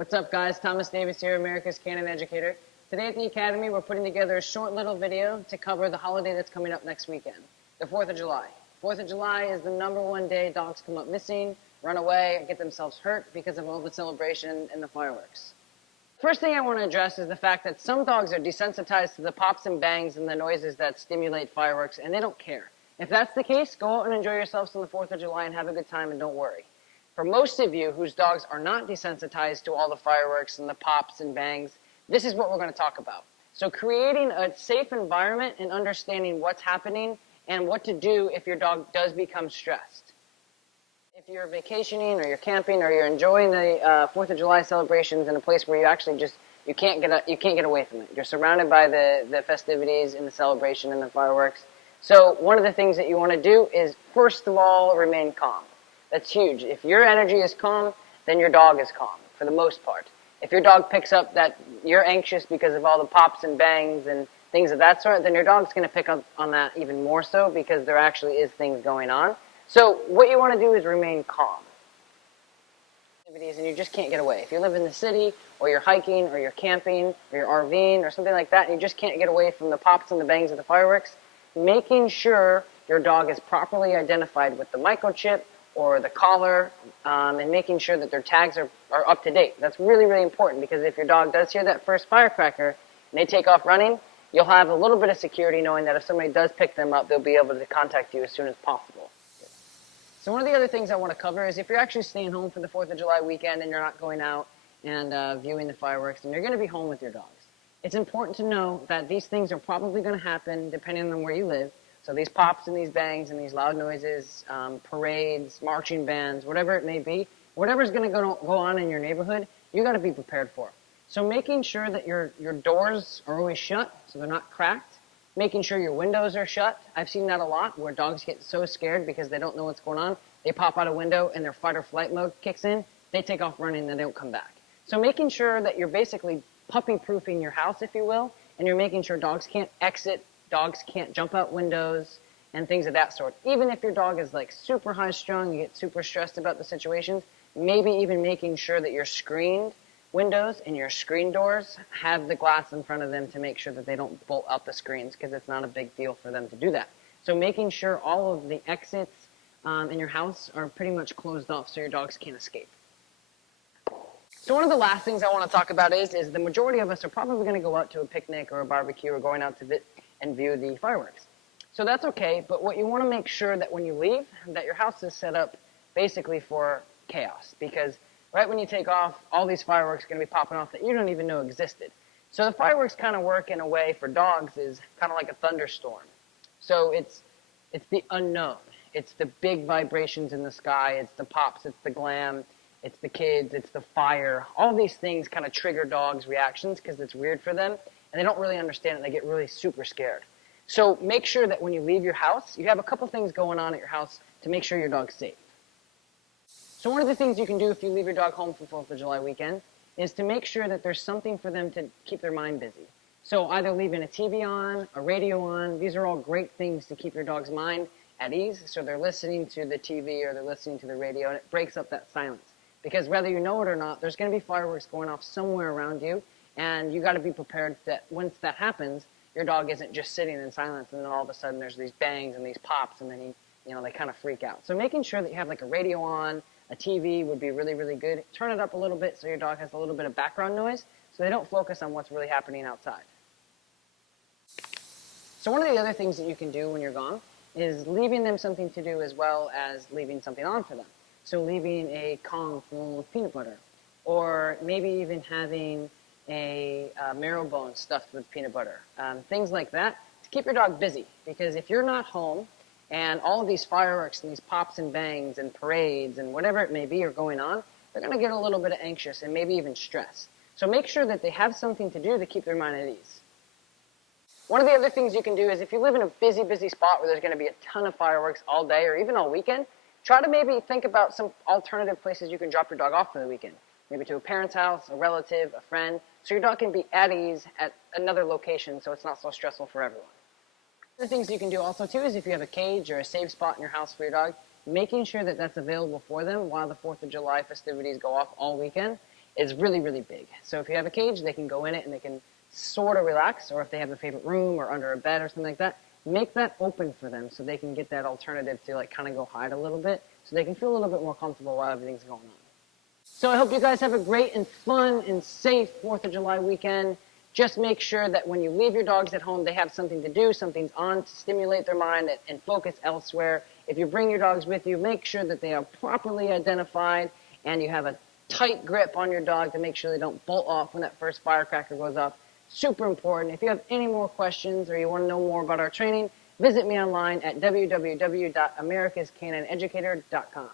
What's up, guys? Thomas Davis here, America's Canine Educator. Today at the Academy, we're putting together a short little video to cover the holiday that's coming up next weekend, the 4th of July. 4th of July is the #1 day dogs come up missing, run away, and get themselves hurt because of all the celebration and the fireworks. First thing I want to address is the fact that some dogs are desensitized to the pops and bangs and the noises that stimulate fireworks, and they don't care. If that's the case, go out and enjoy yourselves on the 4th of July and have a good time, and don't worry. For most of you whose dogs are not desensitized to all the fireworks and the pops and bangs, this is what we're going to talk about. So creating a safe environment and understanding what's happening and what to do if your dog does become stressed. If you're vacationing or you're camping or you're enjoying the 4th of July celebrations in a place where you actually you can't get away from it. You're surrounded by the festivities and the celebration and the fireworks. So one of the things that you want to do is, first of all, remain calm. That's huge. If your energy is calm, then your dog is calm, for the most part. If your dog picks up that you're anxious because of all the pops and bangs and things of that sort, then your dog's going to pick up on that even more so because there actually is things going on. So what you want to do is remain calm. And you just can't get away. If you live in the city, or you're hiking, or you're camping, or you're RVing, or something like that, and you just can't get away from the pops and the bangs of the fireworks, making sure your dog is properly identified with the microchip or the collar, and making sure that their tags are up to date. That's really, really important, because if your dog does hear that first firecracker and they take off running, you'll have a little bit of security knowing that if somebody does pick them up, they'll be able to contact you as soon as possible. So one of the other things I want to cover is if you're actually staying home for the 4th of July weekend and you're not going out and viewing the fireworks, and you're going to be home with your dogs, it's important to know that these things are probably going to happen depending on where you live. So these pops and these bangs and these loud noises, parades, marching bands, whatever it may be, whatever's going to go on in your neighborhood, you got to be prepared for it. So making sure that your doors are always shut so they're not cracked, making sure your windows are shut. I've seen that a lot where dogs get so scared because they don't know what's going on. They pop out a window and their fight or flight mode kicks in. They take off running and they don't come back. So making sure that you're basically puppy-proofing your house, if you will, and you're making sure dogs can't exit, dogs can't jump out windows, and things of that sort. Even if your dog is like super high-strung, you get super stressed about the situations, maybe even making sure that your screened windows and your screen doors have the glass in front of them to make sure that they don't bolt out the screens, because it's not a big deal for them to do that. So making sure all of the exits in your house are pretty much closed off so your dogs can't escape. So one of the last things I want to talk about is the majority of us are probably going to go out to a picnic or a barbecue or going out to and view the fireworks. So that's okay, but what you want to make sure that when you leave, that your house is set up basically for chaos, because right when you take off, all these fireworks are going to be popping off that you don't even know existed. So the fireworks kind of work in a way for dogs is kind of like a thunderstorm. So it's the unknown. It's the big vibrations in the sky. It's the pops. It's the glam. It's the kids. It's the fire. All these things kind of trigger dogs' reactions because it's weird for them, and they don't really understand it. They get really super scared. So make sure that when you leave your house, you have a couple things going on at your house to make sure your dog's safe. So one of the things you can do if you leave your dog home for 4th of July weekend is to make sure that there's something for them to keep their mind busy. So either leaving a TV on, a radio on. These are all great things to keep your dog's mind at ease, so they're listening to the TV or they're listening to the radio, and it breaks up that silence. Because whether you know it or not, there's going to be fireworks going off somewhere around you, and you got to be prepared that once that happens, your dog isn't just sitting in silence, and then all of a sudden there's these bangs and these pops, and then they kind of freak out. So making sure that you have like a radio on, a TV would be really, really good. Turn it up a little bit so your dog has a little bit of background noise, so they don't focus on what's really happening outside. So one of the other things that you can do when you're gone is leaving them something to do as well as leaving something on for them. So leaving a Kong full of peanut butter, or maybe even having a marrow bone stuffed with peanut butter. Things like that to keep your dog busy, because if you're not home and all of these fireworks and these pops and bangs and parades and whatever it may be are going on, they're going to get a little bit anxious and maybe even stressed. So make sure that they have something to do to keep their mind at ease. One of the other things you can do is if you live in a busy, busy spot where there's going to be a ton of fireworks all day or even all weekend, try to maybe think about some alternative places you can drop your dog off for the weekend. Maybe to a parent's house, a relative, a friend, so your dog can be at ease at another location so it's not so stressful for everyone. Other things you can do also too is if you have a cage or a safe spot in your house for your dog, making sure that that's available for them while the 4th of July festivities go off all weekend, is really, really big. So if you have a cage, they can go in it and they can sort of relax, or if they have a favorite room or under a bed or something like that, make that open for them so they can get that alternative to like kind of go hide a little bit, so they can feel a little bit more comfortable while everything's going on. So I hope you guys have a great and fun and safe 4th of July weekend. Just make sure that when you leave your dogs at home, they have something to do, something's on to stimulate their mind and focus elsewhere. If you bring your dogs with you, make sure that they are properly identified and you have a tight grip on your dog to make sure they don't bolt off when that first firecracker goes off. Super important. If you have any more questions or you want to know more about our training, visit me online at www.americascanineeducator.com.